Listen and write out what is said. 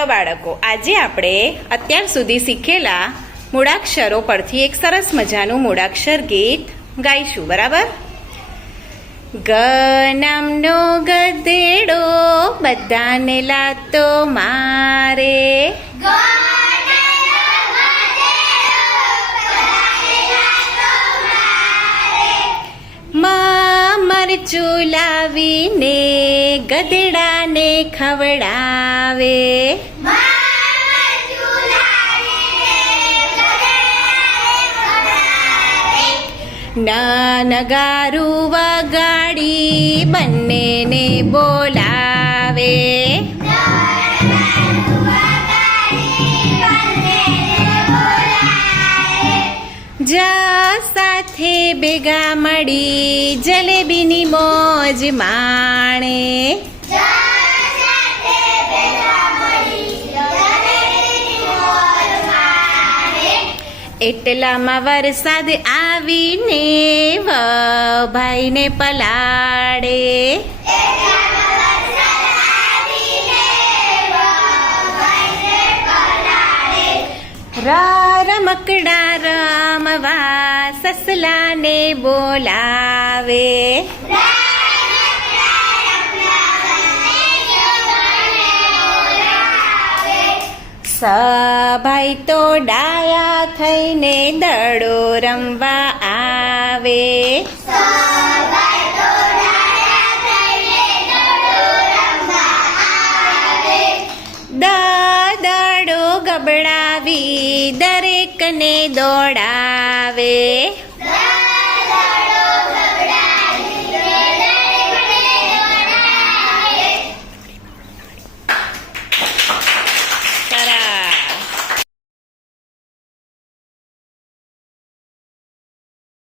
ચલો બાળકો, આજે આપણે અત્યાર સુધી શીખેલા મૂળાક્ષરો પરથી એક સરસ મજાનું મૂળાક્ષર ગીત ગાઈશું, બરાબર? ગ નામનો ગધેડો બધાને લાતો મારે, મરચું લાવીને ગધેડાને ખવડાવે, નગારું વગાડી બંનેને બોલાવે, જા સાથે ભેગા મળી જલેબીની મોજ માણે, એટલામાં વરસાદ આવીને ભાઈને પલાળે, રમકડા રમવા સસલાને બોલાવે, સભાઈ તો ડાયા થઈને દડો રમવા આવે, દડો ગબડાવી દરેકને દોડાવે,